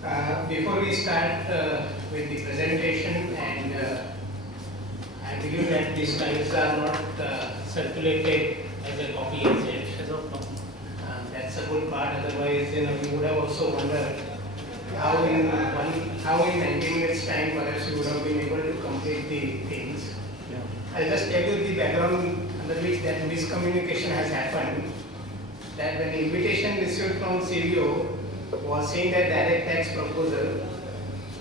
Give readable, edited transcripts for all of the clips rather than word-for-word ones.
Before we start with the presentation, and I believe that these slides are not circulated as a copy as yet. That's a good part. Otherwise, we would have also wondered how in 90 minutes time perhaps you would have been able to complete the things. I'll just tell you the background under which that miscommunication has happened. That when the invitation received from CBO was saying that direct tax proposal,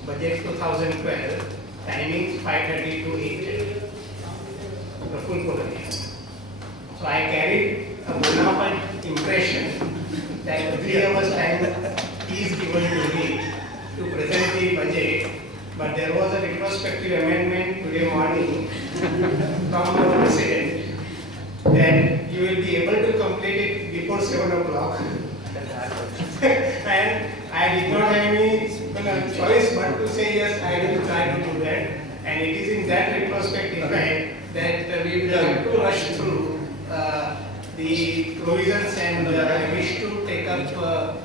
budget 2012, timings 5:30 to 8:30, the full colony. So I carried a bona fide impression that 3 hours time is given to me to present the budget, but there was a retrospective amendment today morning from the president that you will be able to complete it before 7 o'clock. And I did not have any choice but to say yes, I will try to do that. And it is in that retrospective fact that we will have to rush through the provisions, and I wish to take up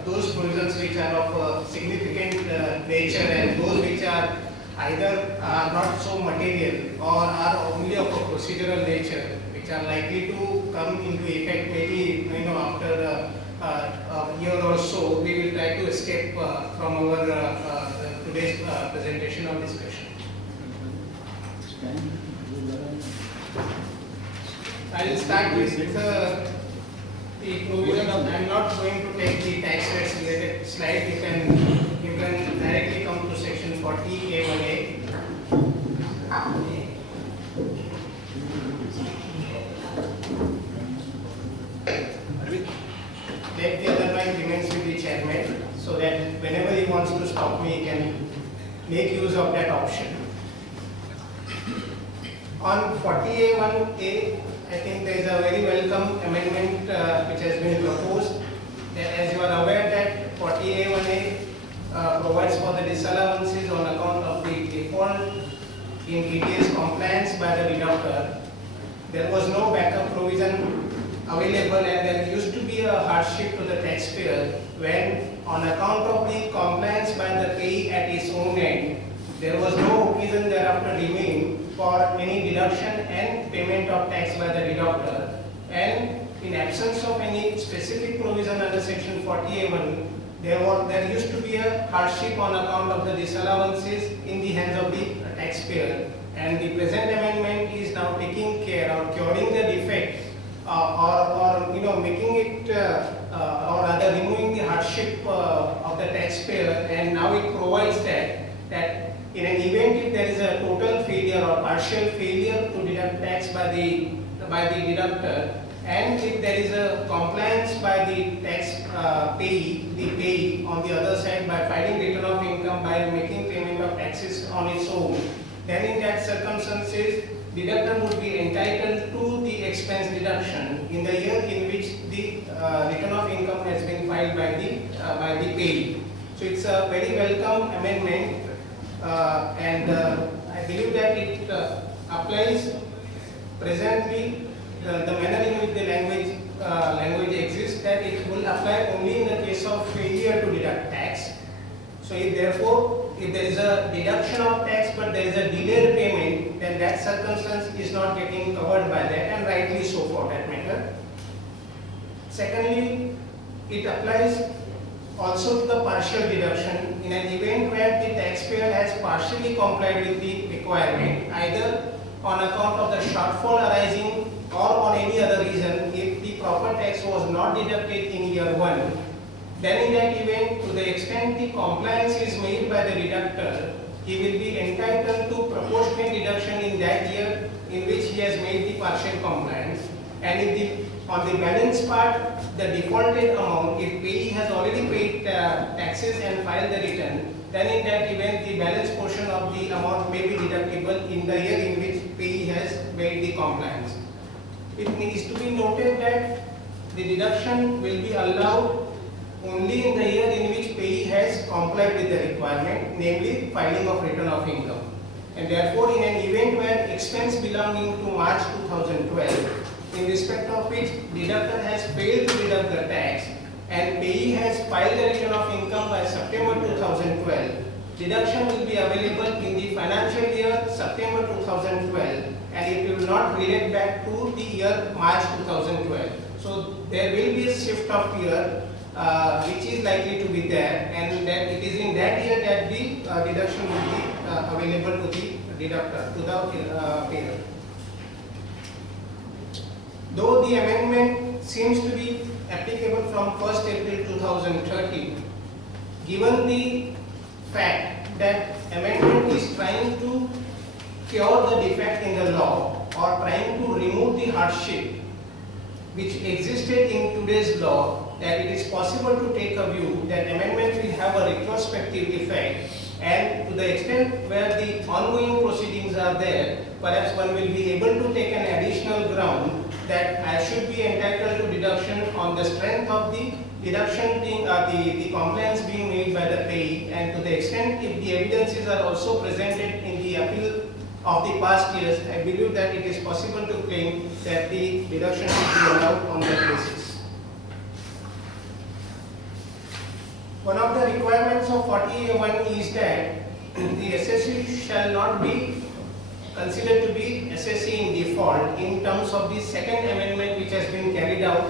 those provisions which are of significant nature, and those which are either not so material or are only of a procedural nature, which are likely to come into effect maybe after a year or so. We will try to escape from our today's presentation or discussion. I will start with the provision of. I am not going to take the tax rates related slide. You can directly come to section 40A1A. Let the other line remains with the chairman, so that whenever he wants to stop me, he can make use of that option. On 40A1A, I think there is a very welcome amendment which has been proposed. As you are aware that 40A1A provides for the disallowances on account of the default in ETS compliance by the deductor. There was no backup provision available, and there used to be a hardship to the taxpayer when, on account of the compliance by the payee at his own end, there was no occasion thereafter remain for any deduction and payment of tax by the deductor. And in absence of any specific provision under section 40A1, there used to be a hardship on account of the disallowances in the hands of the taxpayer. And the present amendment is now taking care of curing the defect, or making it, or rather removing the hardship of the taxpayer. And now it provides that in an event if there is a total failure or partial failure to deduct tax by the deductor, and if there is a compliance by the tax payee on the other side by filing return of income by making payment of taxes on its own, then in that circumstances, deductor would be entitled to the expense deduction in the year in which the return of income has been filed by the payee. So it's a very welcome amendment, and I believe that it applies presently. The manner in which the language exists, that it will apply only in the case of failure to deduct tax. So if there is a deduction of tax but there is a delayed payment, then that circumstance is not getting covered by that, and rightly so for that matter. Secondly, it applies also to the partial deduction in an event where the taxpayer has partially complied with the requirement, either on account of the shortfall arising or on any other reason. If the proper tax was not deducted in year 1, then in that event, to the extent the compliance is made by the deductor, he will be entitled to proportionate deduction in that year in which he has made the partial compliance. And if on the balance part, the defaulted amount, if payee has already paid taxes and filed the return, then in that event the balance portion of the amount may be deductible in the year in which payee has made the compliance. It needs to be noted that the deduction will be allowed only in the year in which payee has complied with the requirement, namely filing of return of income. And therefore, in an event where expense belonging to March 2012, in respect of which deductor has failed to deduct the tax and payee has filed the return of income by September 2012, 2012. Deduction will be available in the financial year September 2012 and it will not relate back to the year March 2012. So there will be a shift of year which is likely to be there, and that it is in that year that the deduction will be available to the deductor, to the payer. Though the amendment seems to be applicable from 1st April 2013, given the fact that amendment is trying to cure the defect in the law or trying to remove the hardship which existed in today's law, that it is possible to take a view that amendment will have a retrospective effect, and to the extent where the ongoing proceedings are there, perhaps one will be able to take an additional ground that I should be entitled to deduction on the strength of the deduction being the compliance being made by the payee, and to the extent if the evidences are also presented in the appeal of the past years, I believe that it is possible to claim that the deduction should be allowed on that basis. One of the requirements of 40A1 is that the assessee shall not be considered to be assessee in default in terms of the second amendment which has been carried out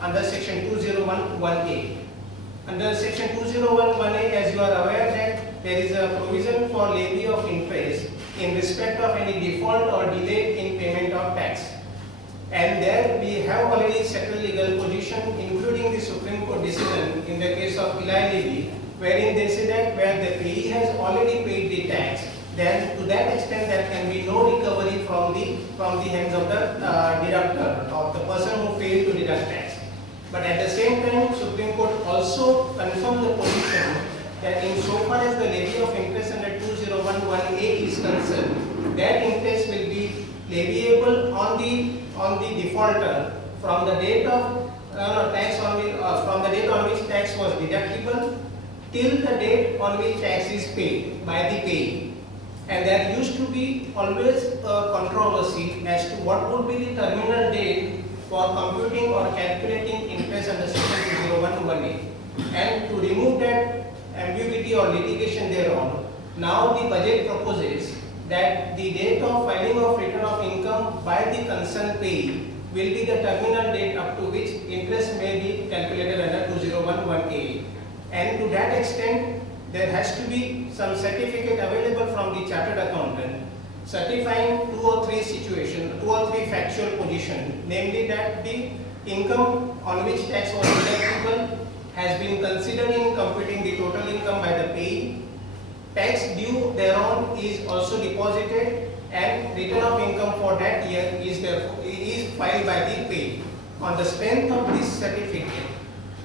under section 201(1)(a). Under section 201(1)(a), as you are aware that there is a provision for levy of interest in respect of any default or delay in payment of tax. And there we have already settled legal position, including the Supreme Court decision in the case of Eli Lilly, wherein they say that where the payee has already paid the tax, then to that extent there can be no recovery from the hands of the deductor or the person who failed to deduct tax. But at the same time, Supreme Court also confirmed the position that in so far as the levy of interest under 201(1)(a) is concerned, that interest will be leviable on the defaulter from the date of from the date on which tax was deductible till the date on which tax is paid by the payee. And there used to be always a controversy as to what would be the terminal date for computing or calculating interest under section 201(1)(a). And to remove that ambiguity or litigation thereon, now the budget proposes that the date of filing of return of income by the concerned payee will be the terminal date up to which interest may be calculated under 201(1)(a). And to that extent, there has to be some certificate available from the chartered accountant certifying two or three factual position, namely that the income on which tax was deductible has been considered in computing the total income by the payee, tax due thereon is also deposited, and return of income for that year is filed by the payee. On the strength of this certificate,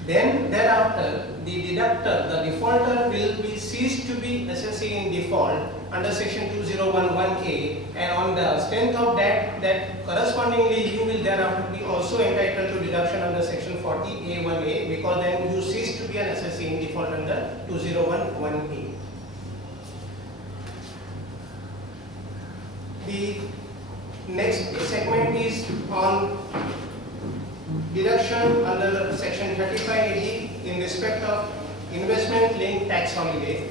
then thereafter the deductor, the defaulter, will be ceased to be assessee in default under section 201(1)(a), and on the strength of that correspondingly you will thereafter be also entitled to deduction under section 40A1(a), because then you cease to be an assessee in default under 201(1)(a). The next segment is on deduction under section 35AG in respect of investment linked tax holiday.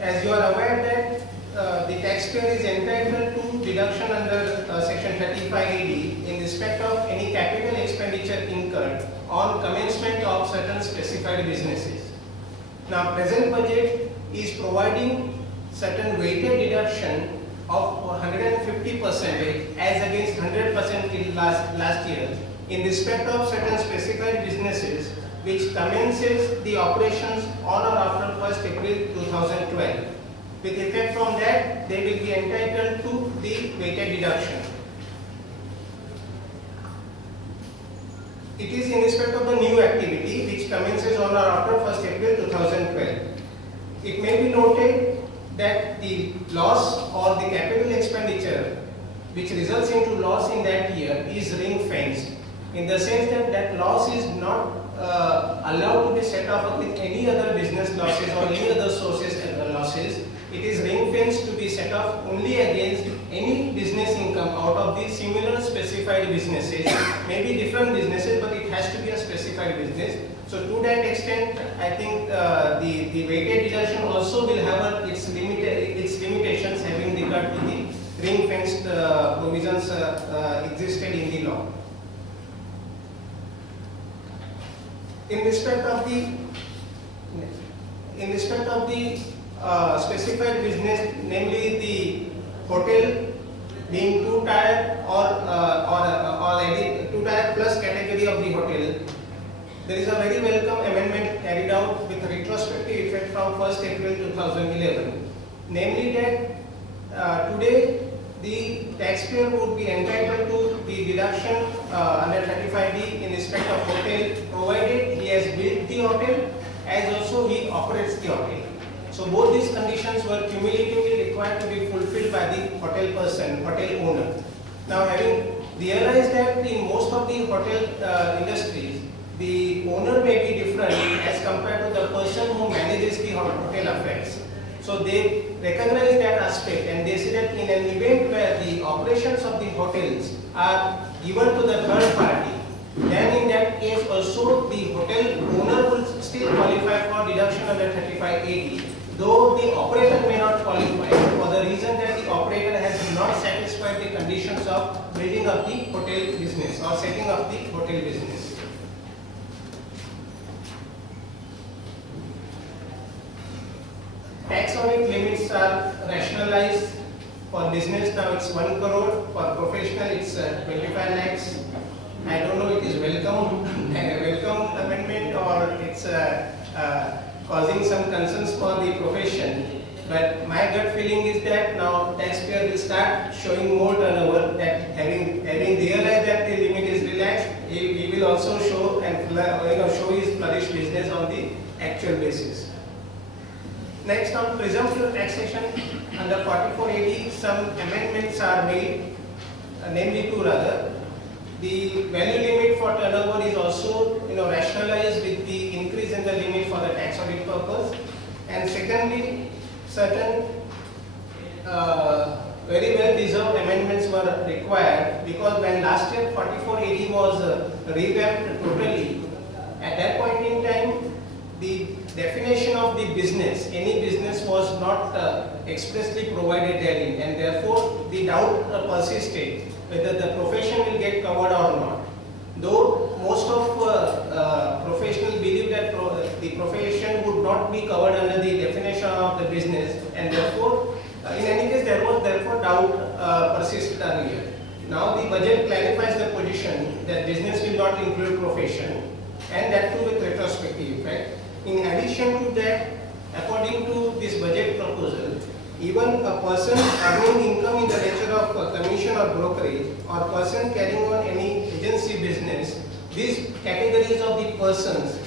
As you are aware that the taxpayer is entitled to deduction under section 35AD in respect of any capital expenditure incurred on commencement of certain specified businesses. Now, present budget is providing certain weighted deduction of 150% as against 100% till last year in respect of certain specified businesses which commences the operations on or after 1st April 2012. With effect from that, they will be entitled to the weighted deduction. It is in respect of the new activity which commences on or after 1st April 2012. It may be noted that the loss or the capital expenditure which results into loss in that year is ring fenced, in the sense that that loss is not allowed to be set off with any other business losses or any other sources of losses. It is ring fenced to be set off only against any business income out of the similar specified businesses, maybe different businesses, but it has to be a specified business. So to that extent, I think the weighted deduction also will have its limitations having regard to the ring fenced provisions existed in the law. In respect of the specified business, namely the hotel being two-tier or any two-tier plus category of the hotel, there is a very welcome amendment carried out with retrospective effect from 1st April 2011. Namely that today the taxpayer would be entitled to the deduction under 35D in respect of hotel, provided he has built the hotel as also he operates the hotel. So both these conditions were cumulatively required to be fulfilled by the hotel person, hotel owner. Now, having realized that in most of the hotel industries, the owner may be different as compared to the person who manages the hotel affairs. So they recognize that aspect and they say that in an event where the operations of the hotels are given to the third party, then in that case also the hotel owner will still qualify for deduction under 3580, though the operator may not qualify for the reason that the operator has not satisfied the conditions of building up the hotel business or setting up the hotel business. Tax audit limits are rationalized. For business now it's 1 crore, for professional it's 25 lakhs. I don't know it is welcome amendment or it's causing some concerns for the profession. But my gut feeling is that now taxpayer will start showing more turnover, that having realized that the limit is relaxed, he will also show and show his flourished business on the actual basis. Next, on presumptive taxation under 4480, some amendments are made, namely two rather. The value limit for turnover is also rationalized with the increase in the limit for the tax audit purpose. And secondly, certain very well deserved amendments were required, because when last year 4480 was revamped totally, at that point in time the definition of the business, any business, was not expressly provided therein, and therefore the doubt persisted whether the profession will get covered or not. Though most of professionals believe that the profession would not be covered under the definition of the business, and therefore in any case there was therefore doubt persisted earlier. Now the budget clarifies the position that business will not include profession, and that too with retrospective effect. In addition to that, according to this budget proposal, even a person earning income in the nature of commission or brokerage, or person carrying on any agency business, these categories of the persons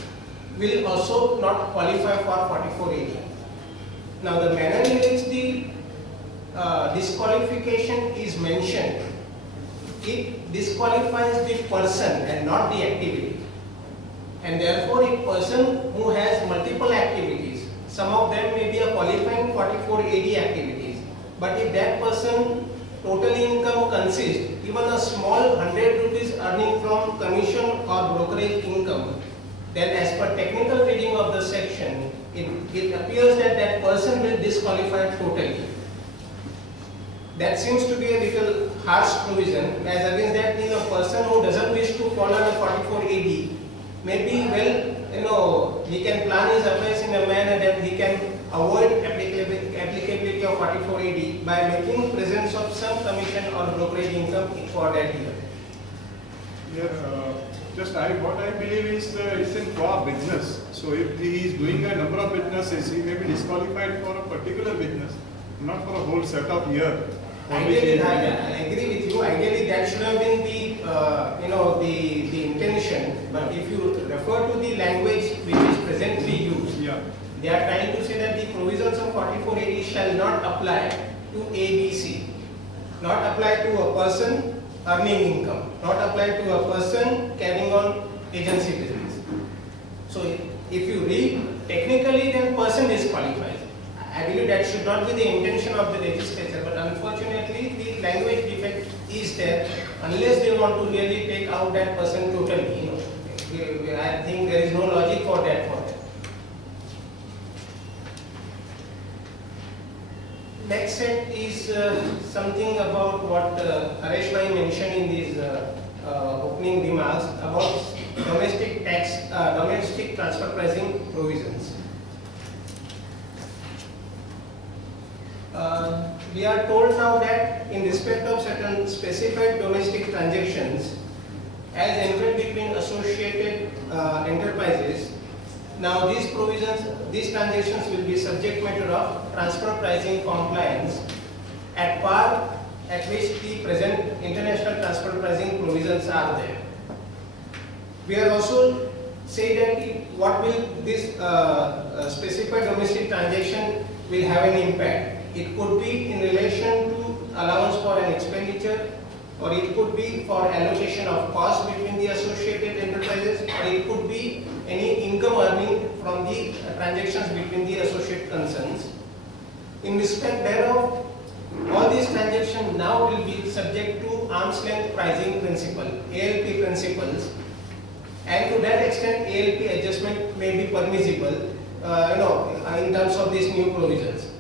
will also not qualify for 4480. Now the manner in which the disqualification is mentioned, it disqualifies the person and not the activity. And therefore a person who has multiple activities, some of them may be a qualifying 4480 activities, but if that person total income consists even a small 100 rupees earning from commission or brokerage income, then as per technical reading of the section, it appears that that person will disqualify totally. That seems to be a little harsh provision, as against that a person who doesn't wish to follow the 4480 maybe, he can plan his affairs in a manner that he can avoid applicability of 4480 by making presence of some commission or brokerage income for that year. What I believe is it's in for business. So if he is doing a number of businesses, he may be disqualified for a particular business, not for a whole set of year. Ideally, I agree with you. Ideally, that should have been the intention. But if you refer to the language which is presently used, they are trying to say that the provisions of 4480 shall not apply to ABC, not apply to a person earning income, not apply to a person carrying on agency business. So if you read technically, then person disqualifies. I believe that should not be the intention of the legislature, but unfortunately the language defect is there. Unless they want to really take out that person totally, I think there is no logic for that. Next set is something about what Haresh Bhai mentioned in his opening remarks about domestic transfer pricing provisions. We are told now that in respect of certain specified domestic transactions as entered between associated enterprises, now these transactions will be subject matter of transfer pricing compliance at par at which the present international transfer pricing provisions are there. We are also say that what will this specified domestic transaction will have an impact. It could be in relation to allowance for an expenditure, or it could be for allocation of cost between the associated enterprises, or it could be any income earning from the transactions between the associate concerns. In respect thereof, all these transactions now will be subject to arm's length pricing principle, ALP principles, and to that extent ALP adjustment may be permissible in terms of these new provisions.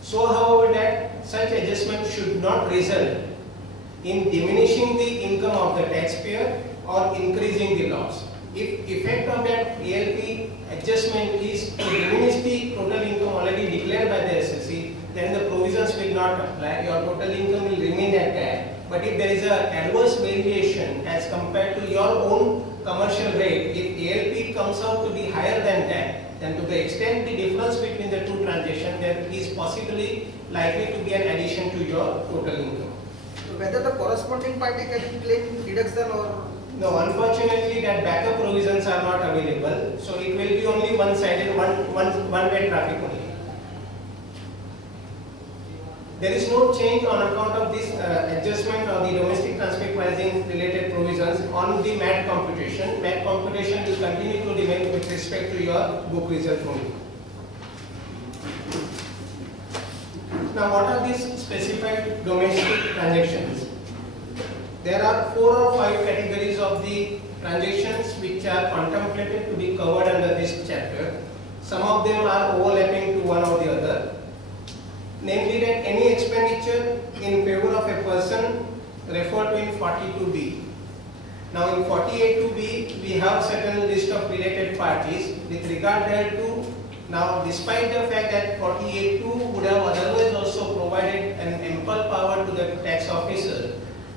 So however that such adjustment should not result in diminishing the income of the taxpayer or increasing the loss. If effect of that ALP adjustment is to diminish the total income already declared by the SSC, then the provisions will not apply, your total income will remain at that. But if there is an adverse variation as compared to your own commercial rate, if ALP comes out to be higher than that, then to the extent the difference between the two transactions, there is possibly likely to be an addition to your total income. So whether the corresponding party can claim deduction or? No, unfortunately that backup provisions are not available, so it will be only one-sided, one-way traffic only. There is no change on account of this adjustment of the domestic transfer pricing related provisions on the MAT computation. MAT computation will continue to remain with respect to your book result only. Now, what are these specified domestic transactions? There are 4 or 5 categories of the transactions which are contemplated to be covered under this chapter. Some of them are overlapping to one or the other. Namely that any expenditure in favor of a person referred to in 42B. Now in 48(2)B we have certain list of related parties with regard thereto. Now despite the fact that 48(2) would have otherwise also provided an ample power to the tax officer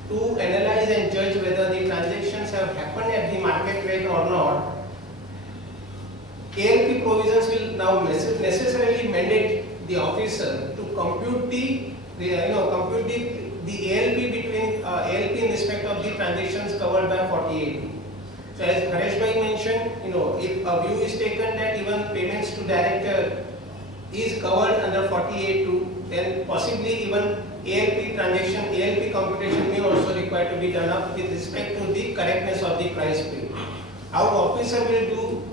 to analyze and judge whether the transactions have happened at the market rate or not, ALP provisions will now necessarily mandate the officer to compute the ALP between ALP in respect of the transactions covered by 48(2). So as Haresh Bhai mentioned, if a view is taken that even payments to director is covered under 48(2), then possibly even ALP computation may also require to be done up with respect to the correctness of the price paid. How officer will do,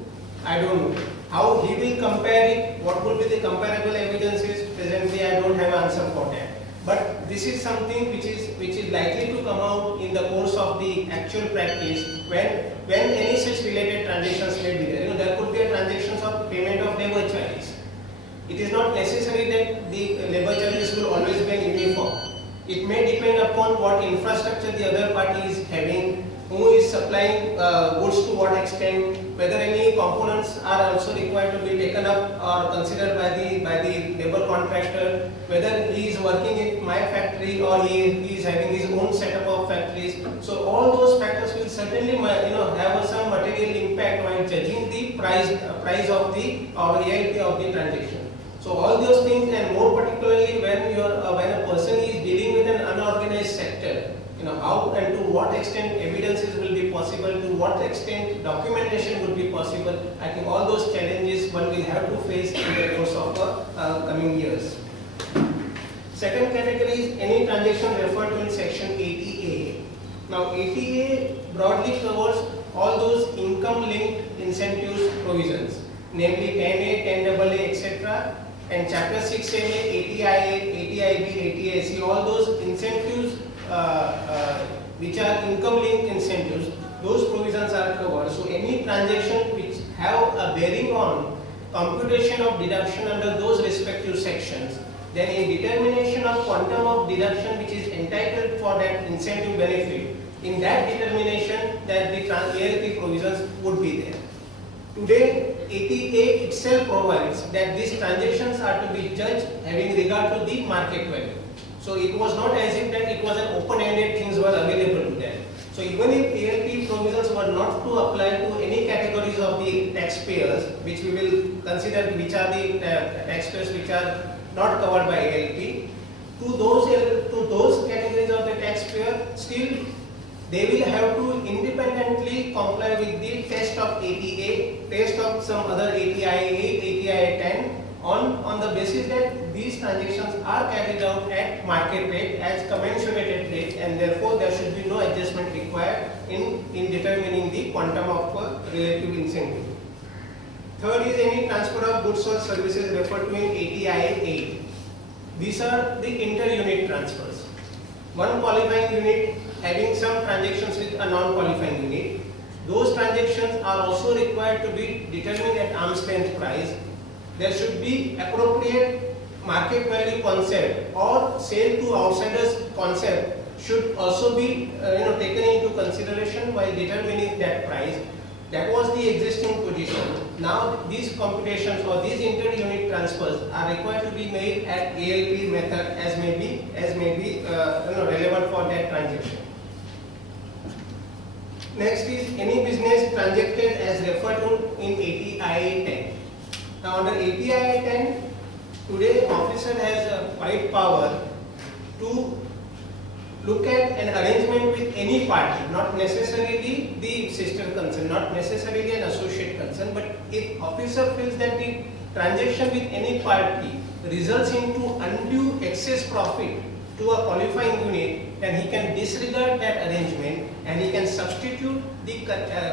I don't know. How he will compare it, what would be the comparable evidences, presently I don't have an answer for that. But this is something which is likely to come out in the course of the actual practice when any such related transactions may be there. There could be a transactions of payment of labor charges. It is not necessary that the labor charges will always be uniform. It may depend upon what infrastructure the other party is having, who is supplying goods to what extent, whether any components are also required to be taken up or considered by the labor contractor, whether he is working in my factory or he is having his own setup of factories. So all those factors will certainly have some material impact while judging the price of the or ALP of the transaction. So all those things, and more particularly when a person is dealing with an unorganized sector, how and to what extent evidences will be possible, to what extent documentation would be possible. I think all those challenges one will have to face in the course of coming years. Second category is any transaction referred to in section 80A. Now 80A broadly covers all those income linked incentives provisions, namely 10A, 10AA, etc. and chapter 6A, 80IA, 80IB, 80IC, all those incentives which are income linked incentives, those provisions are covered. So any transaction which have a bearing on computation of deduction under those respective sections then in determination of quantum of deduction which is entitled for that incentive benefit, in that determination that the ALP provisions would be there. Today, 88 itself provides that these transactions are to be judged having regard to the market value. So it was not as if that it was an open-ended things were available to them. So even if ALP provisions were not to apply to any categories of the taxpayers, which we will consider which are the taxpayers which are not covered by ALP, to those categories of the taxpayer, still they will have to independently comply with the test of ATA, test of some other ATI 8, ATI 10 on the basis that these transactions are carried out at market rate as commensurated rate, and therefore there should be no adjustment required in determining the quantum of relative incentive. Third is any transfer of goods or services referred to in ATI 8. These are the inter-unit transfers. One qualifying unit having some transactions with a non-qualifying unit, those transactions are also required to be determined at arm's length price. There should be appropriate market value concept or sale to outsiders concept should also be taken into consideration while determining that price. That was the existing position. Now these computations or these inter-unit transfers are required to be made at ALP method as may be relevant for that transaction. Next is any business transacted as referred to in ATI 10. Now under ATI 10, today officer has a wide power to look at an arrangement with any party, not necessarily the sister concern, not necessarily an associate concern, but if officer feels that the transaction with any party results into undue excess profit to a qualifying unit, then he can disregard that arrangement and he can substitute the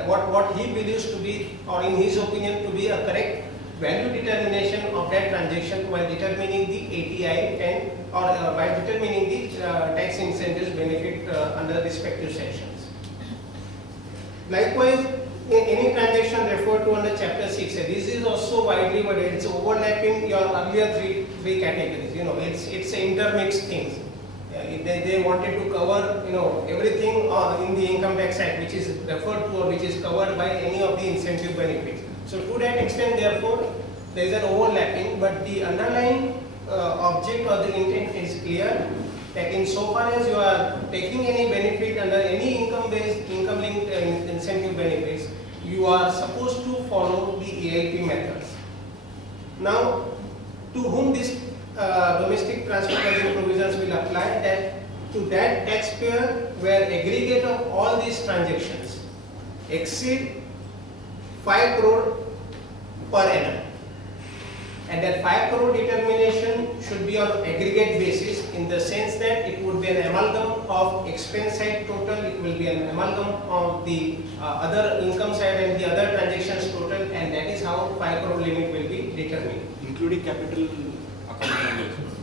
what he believes to be, or in his opinion to be, a correct value determination of that transaction while determining the ATI 10 or by determining the tax incentives benefit under respective sections. Likewise, any transaction referred to under chapter 6, this is also widely, but it's overlapping your earlier three categories. It's intermixed things. They wanted to cover everything in the Income Tax Act which is referred to or which is covered by any of the incentive benefits. So to that extent, therefore, there is an overlapping, but the underlying object or the intent is clear that in so far as you are taking any benefit under any income-based, income-linked incentive benefits, you are supposed to follow the ALP methods. Now, to whom this domestic transfer pricing provisions will apply, that to that taxpayer where aggregate of all these transactions exceed 5 crore per annum, and that 5 crore determination should be on aggregate basis in the sense that it would be an amalgam of expense side total, it will be an amalgam of the other income side and the other transactions total, and that is how 5 crore limit will be determined. Including capital account transactions,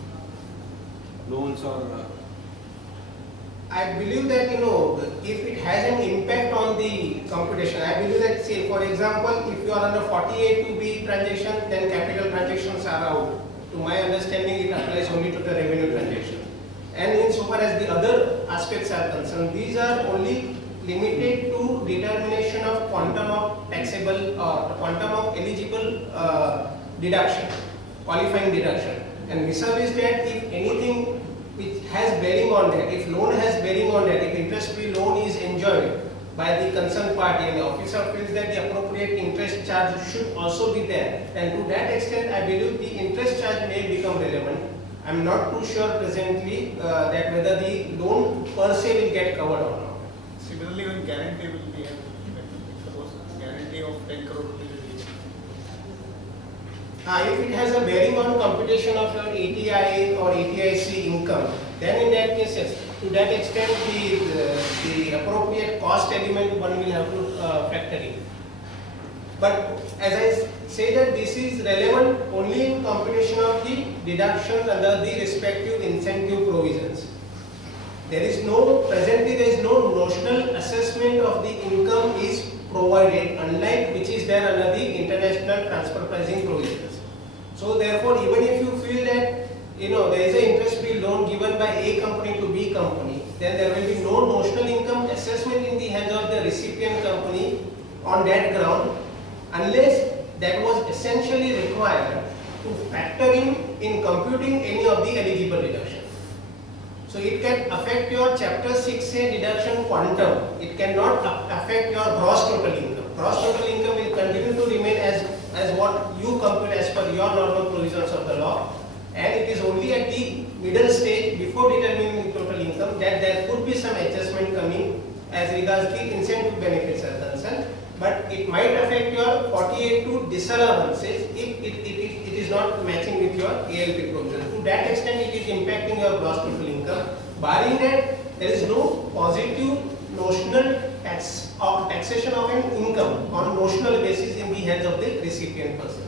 loans or I believe that if it has an impact on the computation, I believe that, say for example, if you are under 48(2)(b) transaction, then capital transactions are out. To my understanding, it applies only to the revenue transaction. And in so far as the other aspects are concerned, these are only limited to determination of quantum of taxable or quantum of eligible deduction, qualifying deduction. And vis-a-vis that, if anything which has bearing on that, if loan has bearing on that, if interest-free loan is enjoyed by the concerned party and the officer feels that the appropriate interest charge should also be there, then to that extent I believe the interest charge may become relevant. I am not too sure presently that whether the loan per se will get covered or not. Similarly, when guarantee will be, suppose guarantee of 10 crore rupees. If it has a bearing on computation of your ATI or ATIC income, then in that case, yes, to that extent the appropriate cost element one will have to factor in. But as I say that this is relevant only in computation of the deductions under the respective incentive provisions. There is presently there is no notional assessment of the income is provided, unlike which is there under the international transfer pricing provisions. So therefore, even if you feel that there given by A company to B company, then there will be no notional income assessment in the hands of the recipient company on that ground, unless that was essentially required to factor in computing any of the eligible deductions. So it can affect your chapter 6A deduction quantum. It cannot affect your gross total income. Gross total income will continue to remain as what you compute as per your normal provisions of the law. And it is only at the middle stage before determining the total income that there could be some adjustment coming as regards the incentive benefits are concerned. But it might affect your 48(2) disallowances if it is not matching with your ALP provision. To that extent, it is impacting your gross total income. Barring that, there is no positive notional taxation of an income on notional basis in the hands of the recipient person.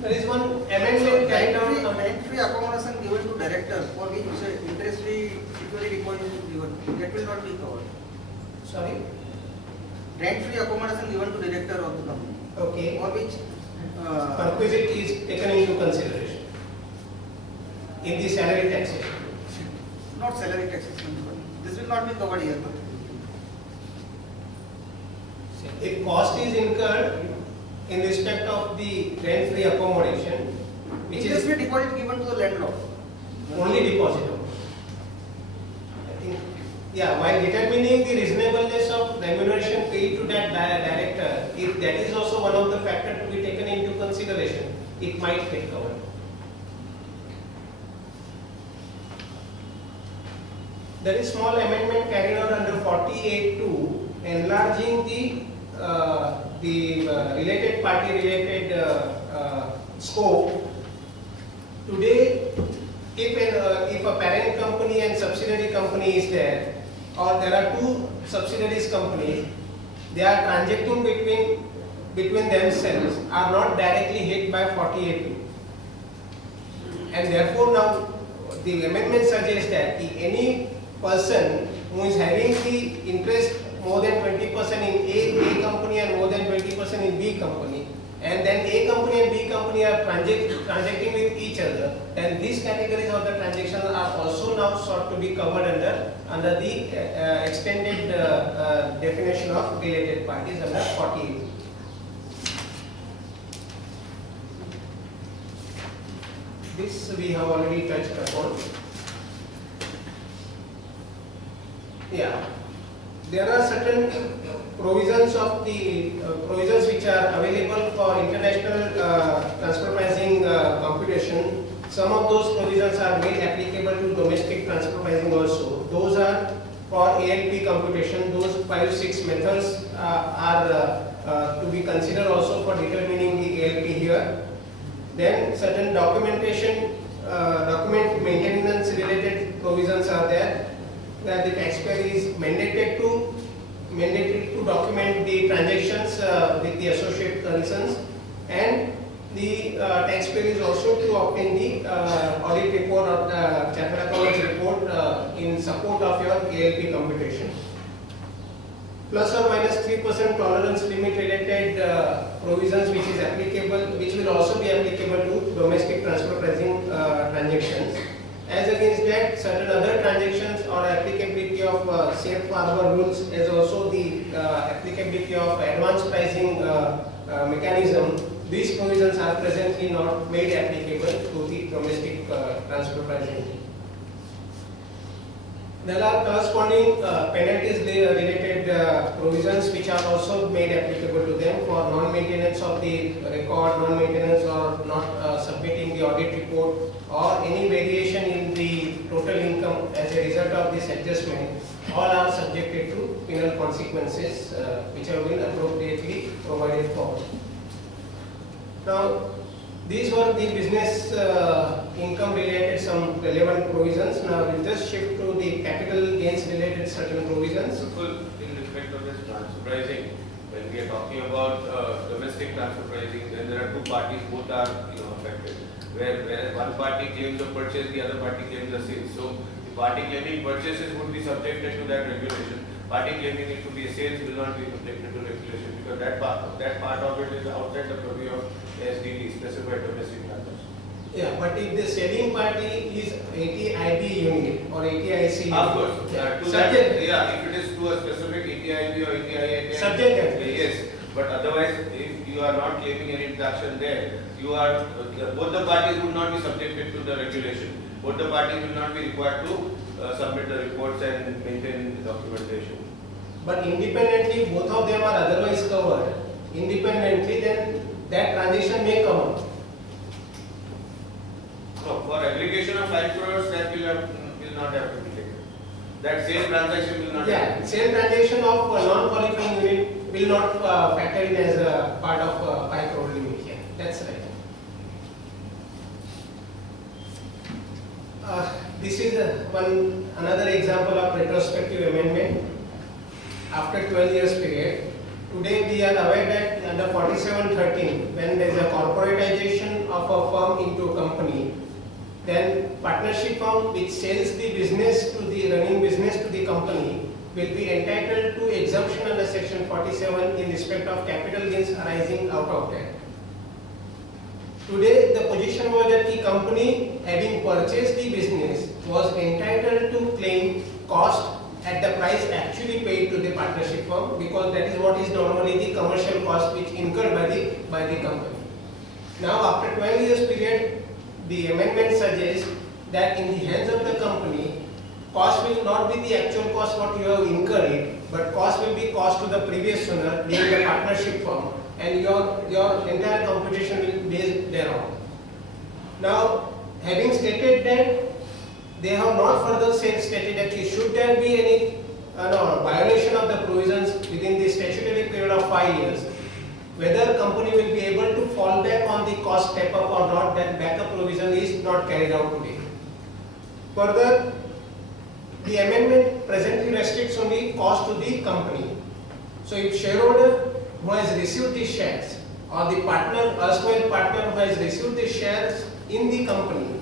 There is one amendment carried out. Rent-free accommodation given to director for which interest-free security deposit is given, that will not be covered. Sorry. Rent-free accommodation given to director of the company, Okay. for which Perquisite is taken into consideration in the salary taxation. not salary taxation, this will not be covered here. If cost is incurred in respect of the rent-free accommodation, which is Interest-free deposit given to the landlord. only depositable. I think, yeah, while determining the reasonableness of remuneration paid to that director, if that is also one of the factors to be taken into consideration, it might get covered. There is small amendment carried out under 48(2), enlarging the related party related scope. Today, if a parent company and subsidiary company is there, or there are two subsidiaries companies, they are transacting between themselves, are not directly hit by 48(2). And therefore now the amendment suggests that any person who is having the interest more than 20% in A company and more than 20% in B company, and then A company and B company are transacting with each other, then these categories of the transactions are also now sought to be covered under the extended definition of related parties under 48. This we have already touched upon. Yeah. There are certain provisions of the provisions which are available for international transfer pricing computation. Some of those provisions are made applicable to domestic transfer pricing also. Those are for ALP computation. Those 5-6 methods are to be considered also for determining the ALP here. Then certain document maintenance related provisions are there, where the taxpayer is mandated to document the transactions with the associate concerns, and the taxpayer is also to obtain the audit report or chartered accountants report in support of your ALP computation. Plus or minus 3% tolerance limit related provisions which is applicable, which will also be applicable to domestic transfer pricing transactions. As against that, certain other transactions or applicability of safe harbor rules, as also the applicability of advanced pricing mechanism, these provisions are presently not made applicable to the domestic transfer pricing. There are corresponding penalties related provisions which are also made applicable to them for non-maintenance of the record, non-maintenance or not submitting the audit report, or any variation in the total income as a result of this adjustment. All are subjected to penal consequences which have been appropriately provided for. Now, these were the business income related some relevant provisions. Now we'll just shift to the capital gains related certain provisions. In respect of this transfer pricing, when we are talking about domestic transfer pricing, then there are two parties, both are affected. Whereas one party claims a purchase, the other party claims a sale. So the party claiming purchases would be subjected to that regulation. Party claiming it to be a sales will not be subjected to regulation, because that part of it is outside the purview of SDT, specified domestic transactions. Yeah, but if the selling party is ATIB unit or ATIC. Of course, Yeah. to that, Subject. yeah, if it is to a specific ATIB or ATIIT. Subject. Yes, but otherwise, if you are not claiming any deduction there, you are, both the parties would not be subjected to the regulation. Both the parties will not be required to submit the reports and maintain the documentation. But independently, both of them are otherwise covered. Independently, then that transaction may come up. So for aggregation of 5 crores, that will not have to be taken. That same transaction will not. Yeah, sale transaction of non-qualifying unit will not factor in as a part of 5 crore limit here. That's right. This is another example of retrospective amendment after 12 years period. Today we are aware that under 4713, when there is a corporatization of a firm into a company, then partnership firm which sells the business to the running business to the company will be entitled to exemption under section 47 in respect of capital gains arising out of that. Today the position was that the company having purchased the business was entitled to claim cost at the price actually paid to the partnership firm, because that is what is normally the commercial cost which incurred by the company. Now after 12 years period, the amendment suggests that in the hands of the company, cost will not be the actual cost what you have incurred, but cost will be cost to the previous owner, being the partnership firm, and your entire computation will be based thereon. Now, having stated that, they have not further stated that should there be any violation of the provisions within the statutory period of 5 years, whether company will be able to fall back on the cost step up or not, that backup provision is not carried out today. Further, the amendment presently restricts only cost to the company. So if shareholder who has received the shares or the partner, erstwhile partner who has received the shares in the company,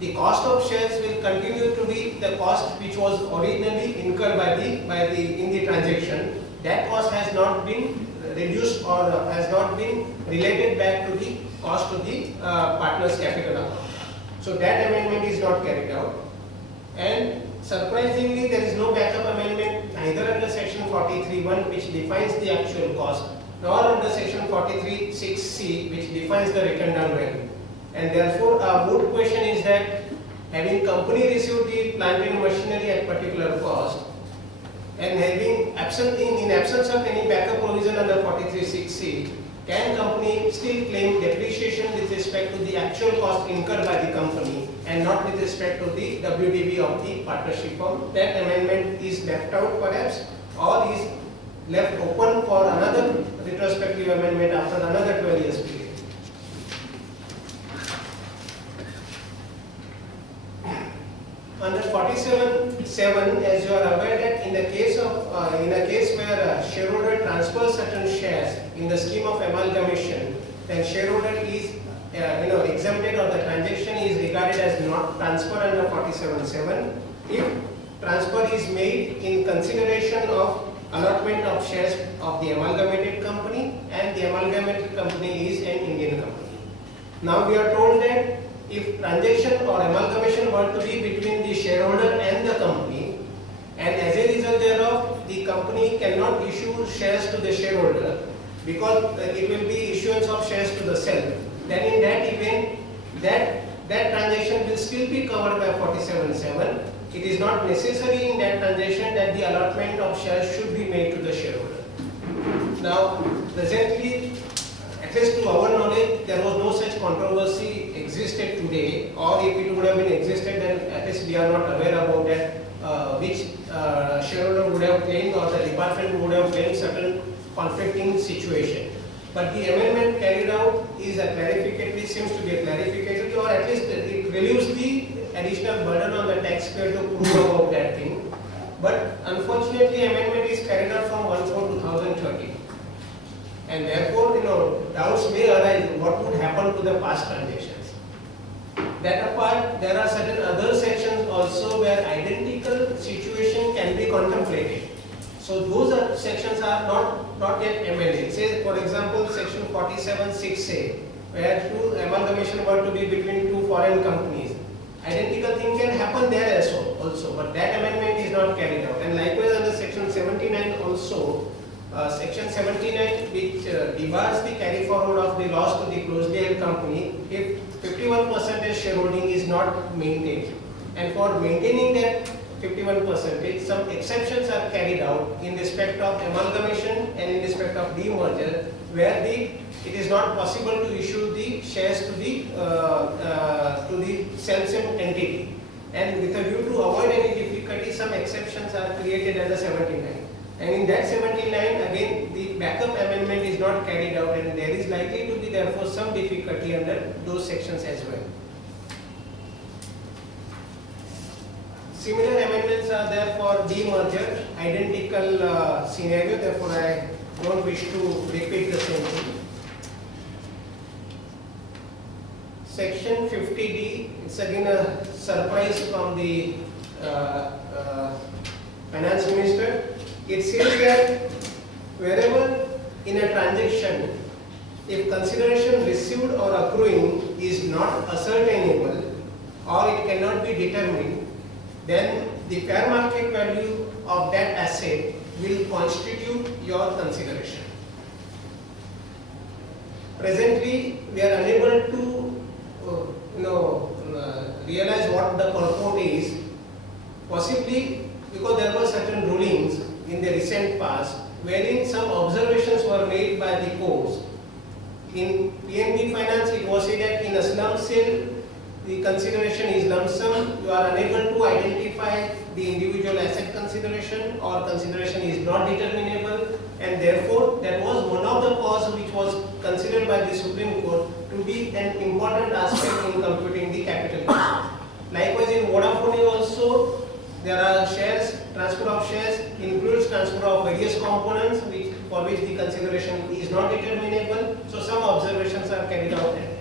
the cost of shares will continue to be the cost which was originally incurred in the transaction. That cost has not been reduced or has not been related back to the cost to the partner's capital account. So that amendment is not carried out. And surprisingly, there is no backup amendment neither under section 43(1) which defines the actual cost, nor under section 43(6)(c) which defines the written down value. And therefore, a moot question is that having company received the plant and machinery at particular cost, and having in absence of any backup provision under 43(6)(c), can company still claim depreciation with respect to the actual cost incurred by the company and not with respect to the WDV of the partnership firm? That amendment is left out perhaps, or is left open for another retrospective amendment after another 12 years period. Under 47(7), as you are aware that in a case where a shareholder transfers certain shares in the scheme of amalgamation, then shareholder is exempted, or the transaction is regarded as not transfer under 47(7) if transfer is made in consideration of allotment of shares of the amalgamated company, and the amalgamated company is an Indian company. Now we are told that if transaction or amalgamation were to be between the shareholder and the company, and as a result thereof the company cannot issue shares to the shareholder because it will be issuance of shares to the seller, then in that event that transaction will still be covered by 47(7). It is not necessary in that transaction that the allotment of shares should be made to the shareholder. Now presently, at least to our knowledge, there was no such controversy existed today, or if it would have been existed, then at least we are not aware about that, which shareholder would have claimed or the department would have claimed certain conflicting situation. But the amendment carried out is a clarificatory, seems to be a clarificatory, or at least it relieves the additional burden on the taxpayer to prove about that thing. But unfortunately, amendment is carried out from 1/4/2013. And therefore, doubts may arise what would happen to the past transactions. That apart, there are certain other sections also where identical situation can be contemplated. So those sections are not yet amended. Say for example, section 47(6)(a), where two amalgamation transaction were to be between two foreign companies, identical thing can happen there also, but that amendment is not carried out. And likewise under section 79 also, section 79 which debars the carry forward of the loss to the closely held company if 51% shareholding is not maintained. And for maintaining that 51%, some exceptions are carried out in respect of amalgamation and in respect of demerger, where it is not possible to issue the shares to the self-same entity. And with a view to avoid any difficulty, some exceptions are created under 79. And in that 79, again, the backup amendment is not carried out, and there is likely to be therefore some difficulty under those sections as well. Similar amendments are there for demerger, identical scenario, therefore I don't wish to repeat the same thing. Section 50D, it's again a surprise from the finance minister. It says that wherever in a transaction, if consideration received or accruing is not ascertainable or it cannot be determined, then the fair market value of that asset will constitute your consideration. Presently, we are unable to realize what the purport is, possibly because there were certain rulings in the recent past wherein some observations were made by the courts. In PNB Finance, it was said that in a slum sale, the consideration is lump sum, you are unable to identify the individual asset consideration or consideration is not determinable, and therefore that was one of the cause which was considered by the Supreme Court to be an important aspect in computing the capital gain. Likewise in Vodafone also, there are shares, transfer of shares includes transfer of various components for which the consideration is not determinable, so some observations are carried out there.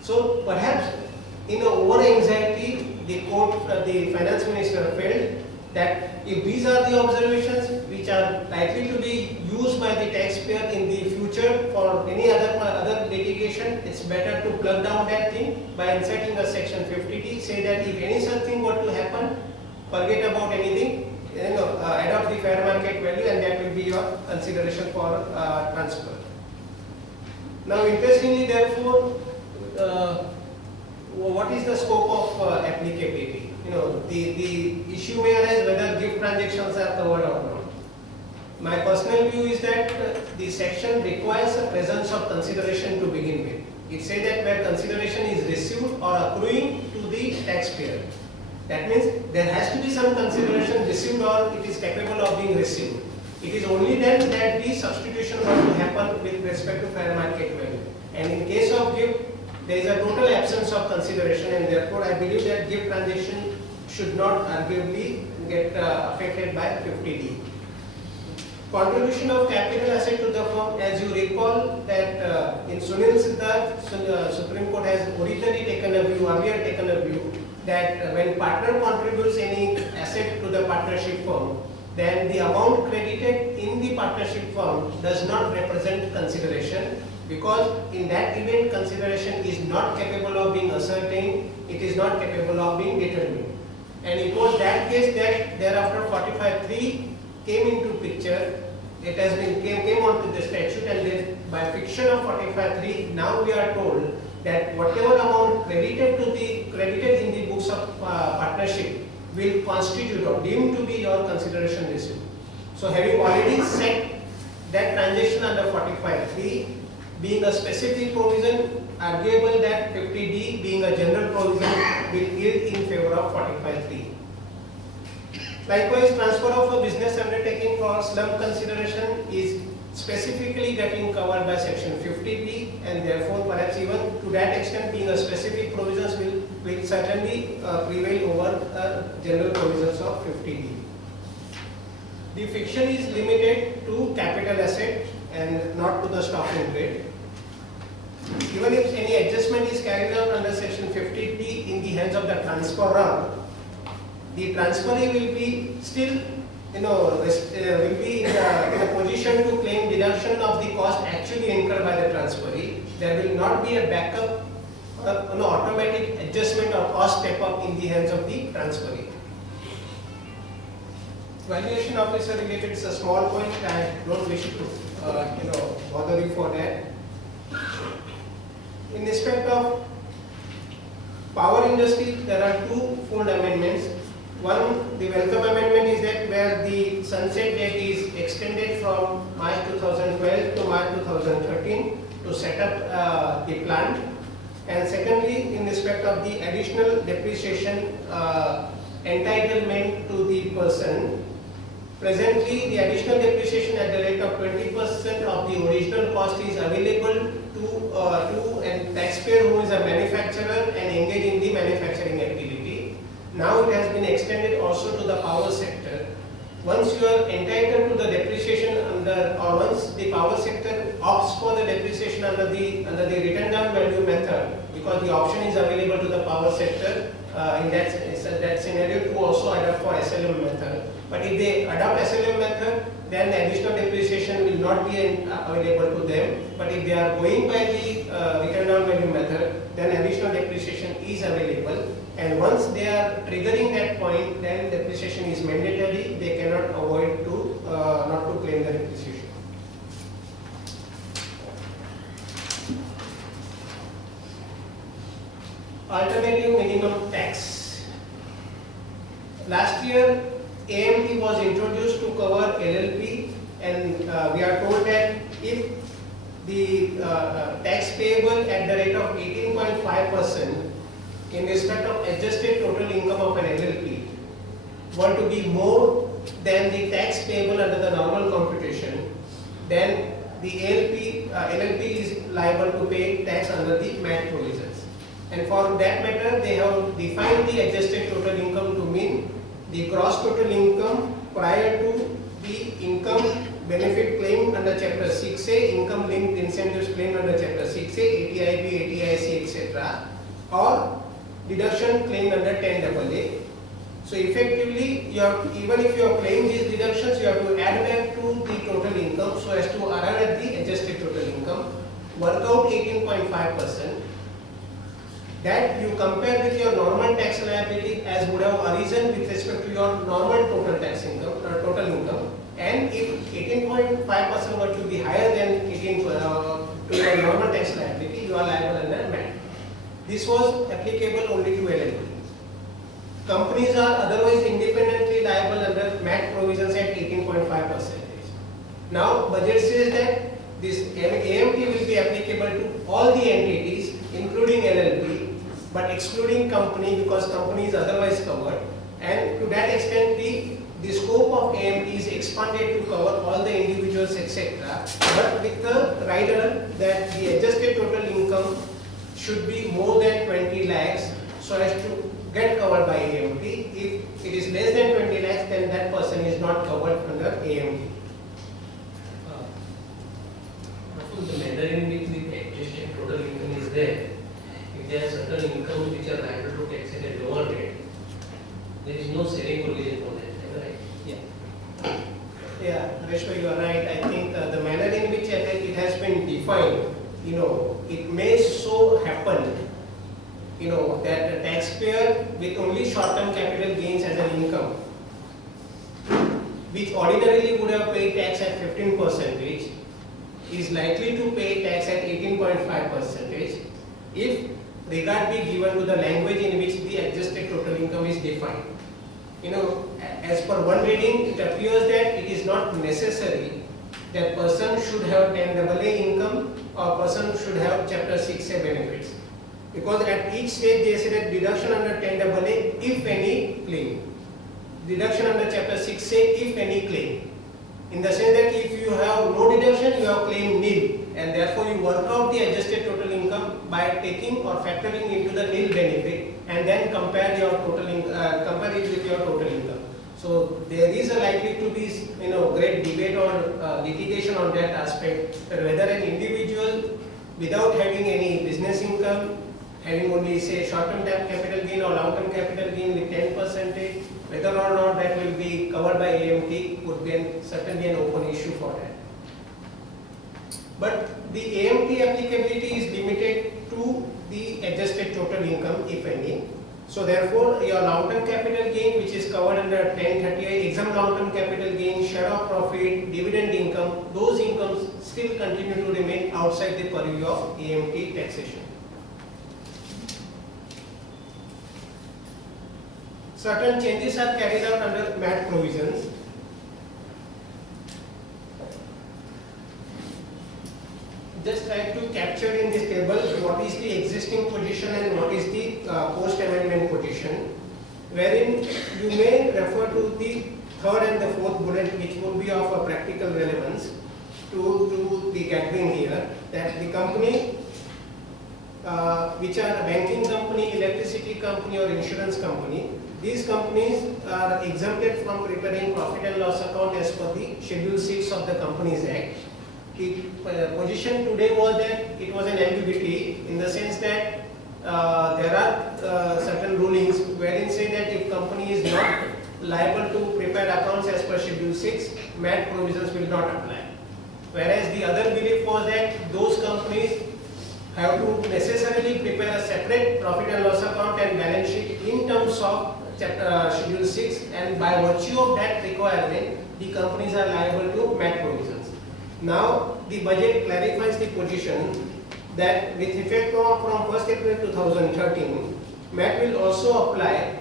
So perhaps in a over anxiety, the finance minister felt that if these are the observations which are likely to be used by the taxpayer in the future for any other litigation, it's better to plug down that thing by inserting a section 50D, say that if any such thing were to happen, forget about anything, adopt the fair market value, and that will be your consideration for transfer. Now interestingly therefore, what is the scope of applicability? The issue may arise whether gift transactions are covered or not. My personal view is that the section requires a presence of consideration to begin with. It says that where consideration is received or accruing to the taxpayer. That means there has to be some consideration received or it is capable of being received. It is only then that the substitution will to happen with respect to fair market value. And in case of gift, there is a total absence of consideration, and therefore I believe that gift transaction should not arguably get affected by 50D. Contribution of capital asset to the firm, as you recall that in Sunil Siddharth, Supreme Court has originally taken a view that when partner contributes any asset to the partnership firm, then the amount credited in the partnership firm does not represent consideration, because in that event consideration is not capable of being ascertained, it is not capable of being determined. And it was that case that thereafter 45(3) came into picture. It has been came onto the statute, and then by fiction of 45(3) now we are told that whatever amount credited in the books of partnership will constitute or deemed to be your consideration receipt. So having already set that transaction under 45(3), being a specific provision, arguable that 50D being a general provision will yield in favor of 45(3). Likewise, transfer of a business undertaking for slump consideration is specifically getting covered by section 50B, and therefore perhaps even to that extent being a specific provisions will certainly prevail over general provisions of 50D. The fiction is limited to capital asset and not to the stock in trade. Even if any adjustment is carried out under section 50D in the hands of the transferor, the transferee will be still will be in a position to claim deduction of the cost actually incurred by the transferee. There will not be a backup an automatic adjustment or cost step up in the hands of the transferee. Valuation officer related is a small point. I don't wish to bother you for that. In respect of power industry, there are two full amendments. One, the welcome amendment is that where the sunset date is extended from March 2012 to March 2013 to set up the plant. And secondly, in respect of the additional depreciation entitlement to the person, presently the additional depreciation at the rate of 20% of the original cost is available to a taxpayer who is a manufacturer and engaged in the manufacturing activity. Now it has been extended also to the power sector. Once you are entitled to the depreciation under, or once the power sector opts for the depreciation under the written down value method, because the option is available to the power sector in that scenario to also adopt for SLM method. But if they adopt SLM method, then the additional depreciation will not be available to them. But if they are going by the written down value method, then additional depreciation is available. And once they are triggering that point, then depreciation is mandatory. They cannot avoid to not to claim the depreciation. Alternative minimum tax. Last year, AMT was introduced to cover LLP, and we are told that if the tax payable at the rate of 18.5% in respect of adjusted total income of an LLP were to be more than the tax payable under the normal computation, then the LLP is liable to pay tax under the MAT provisions. And for that matter, they have defined the adjusted total income to mean the gross total income prior to the income benefit claim under Chapter 6A, income linked incentives claim under Chapter 6A, ATIB, ATIC, etc., or deduction claimed under 10AA. So effectively, even if you have claimed these deductions, you have to add back to the total income so as to arrive at the adjusted total income, work out 18.5%. That you compare with your normal tax liability as would have arisen with respect to your normal total tax income or total income, and if 18.5% were to be higher than 18 to your normal tax liability, you are liable under MAT. This was applicable only to LLP. Companies are otherwise independently liable under MAT provisions at 18.5%. Now budget says that this AMT will be applicable to all the entities including LLP, but excluding company because company is otherwise covered, and to that extent the scope of AMT is expanded to cover all the individuals, etc., but with the rider that the adjusted total income should be more than 20 lakhs so as to get covered by AMT. If it is less than 20 lakhs, then that person is not covered under AMT. The manner in which the adjusted total income is there, if there are certain incomes which are liable to tax at a lower rate, there is no saving provision for that, am I right? Yeah, Reshma, you are right. I think the manner in which it has been defined, it may so happen, that a taxpayer with only short-term capital gains as an income, which ordinarily would have paid tax at 15%, is likely to pay tax at 18.5% if regard be given to the language in which the adjusted total income is defined. As per one reading, it appears that it is not necessary that person should have 10AA income or person should have Chapter 6A benefits. Because at each stage they say that deduction under 10AA if any claim. Deduction under Chapter 6A if any claim. In the sense that if you have no deduction, you have claim nil, and therefore you work out the adjusted total income by taking or factoring into the nil benefit and then compare your total compare it with your total income. So there is a likely to be great debate or litigation on that aspect, that whether an individual without having any business income, having only say short-term capital gain or long-term capital gain with 10%, whether or not that will be covered by AMT would be certainly an open issue for that. But the AMT applicability is limited to the adjusted total income, if any. So therefore, your long-term capital gain, which is covered under 1038, exempt long-term capital gain, share of profit, dividend income, those incomes still continue to remain outside the purview of AMT taxation. Certain changes are carried out under MAT provisions. Just try to capture in this table what is the existing position and what is the post-amendment position, wherein you may refer to the third and the fourth bullet, which would be of a practical relevance to the gathering here, that the company which are a banking company, electricity company or insurance company, these companies are exempted from preparing profit and loss account as per the Schedule 6 of the Companies Act. The position today was that it was an ambiguity in the sense that there are certain rulings wherein say that if company is not liable to prepare accounts as per Schedule 6, MAT provisions will not apply. Whereas the other belief was that those companies have to necessarily prepare a separate profit and loss account and balance sheet in terms of Schedule 6, and by virtue of that requirement, the companies are liable to MAT provisions. Now, the budget clarifies the position that with effect from 1st April 2013, MAT will also apply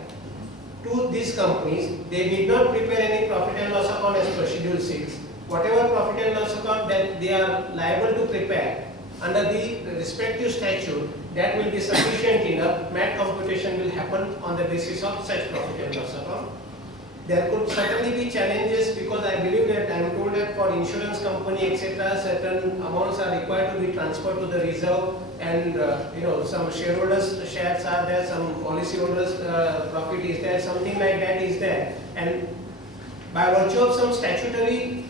to these companies. They did not prepare any profit and loss account as per Schedule 6. Whatever profit and loss account that they are liable to prepare under the respective statute, that will be sufficient enough. MAT computation will happen on the basis of such profit and loss account. There could certainly be challenges because I believe that I am told that for insurance company etc. certain amounts are required to be transferred to the reserve, and some shareholders shares are there, some policyholders profit is there, something like that is there, and by virtue of some statutory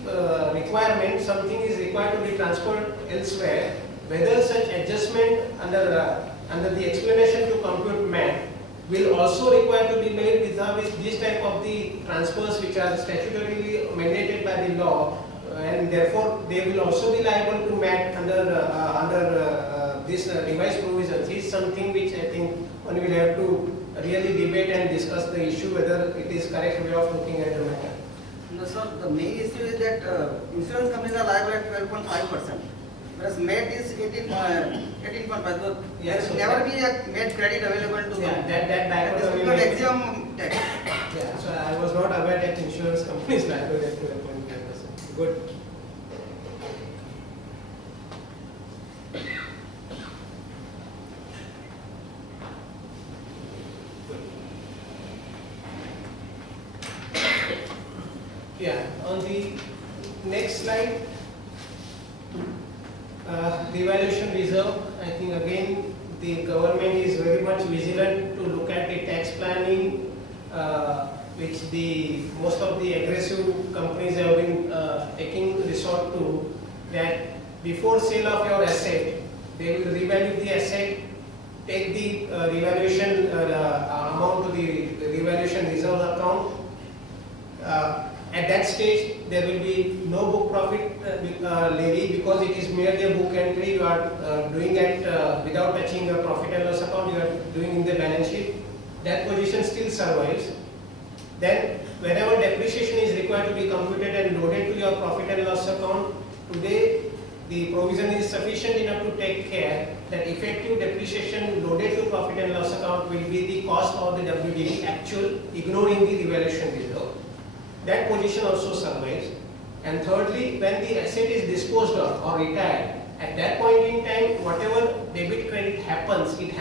requirement, something is required to be transferred elsewhere. Whether such adjustment under the explanation to compute MAT will also require to be made with this type of the transfers which are statutorily mandated by the law, and therefore they will also be liable to MAT under this revised provisions, is something which I think one will have to really debate and discuss the issue whether it is correct way of looking at the matter. No, sir, the main issue is that insurance companies are liable at 12.5%, whereas MAT is 18.5%. So Yeah, there so will never be a MAT credit available to Yeah, them. that That is backward because exempt tax. Yeah, so I was not aware that insurance companies liable at 12.5%. Good. Yeah, on the next slide, revaluation reserve, I think again the government is very much vigilant to look at the tax planning, which most of the aggressive companies have been taking resort to, that before sale of your asset, they will revalue the asset, take the revaluation amount to the revaluation reserve account. At that stage, there will be no book profit levy because it is merely a book entry. You are doing it without touching your profit and loss account. You are doing in the balance sheet. That position still survives. Then, whenever depreciation is required to be computed and loaded to your profit and loss account, today the provision is sufficient enough to take care that effective depreciation loaded to profit and loss account will be the cost of the WDV actual, ignoring the revaluation reserve. That position also survives. And thirdly, when the asset is disposed of or retired, at that point in time, whatever debit credit happens, it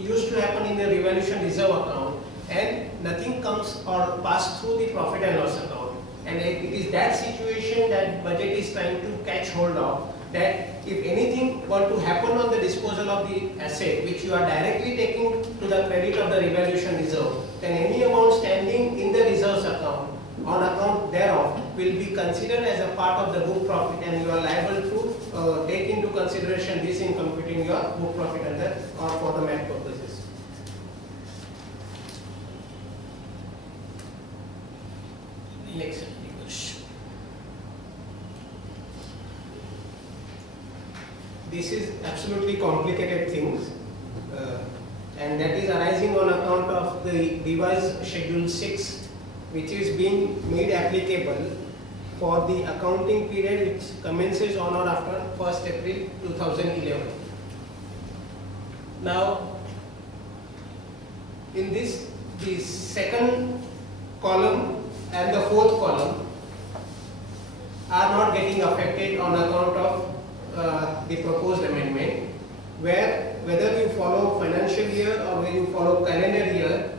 used to happen in the revaluation reserve account, and nothing comes or pass through the profit and loss account. And it is that situation that budget is trying to catch hold of, that if anything were to happen on the disposal of the asset, which you are directly taking to the credit of the revaluation reserve, then any amount standing in the reserves account on account thereof will be considered as a part of the book profit, and you are liable to take into consideration this in computing your book profit under or for the MAT purposes. Next. This is absolutely complicated things, the revised Schedule 6, which is being made applicable for the accounting period which commences on or after 1st April 2011. Now, in this, the second column and the fourth column are not getting affected on account of the proposed amendment, where whether you follow financial year or whether you follow calendar year,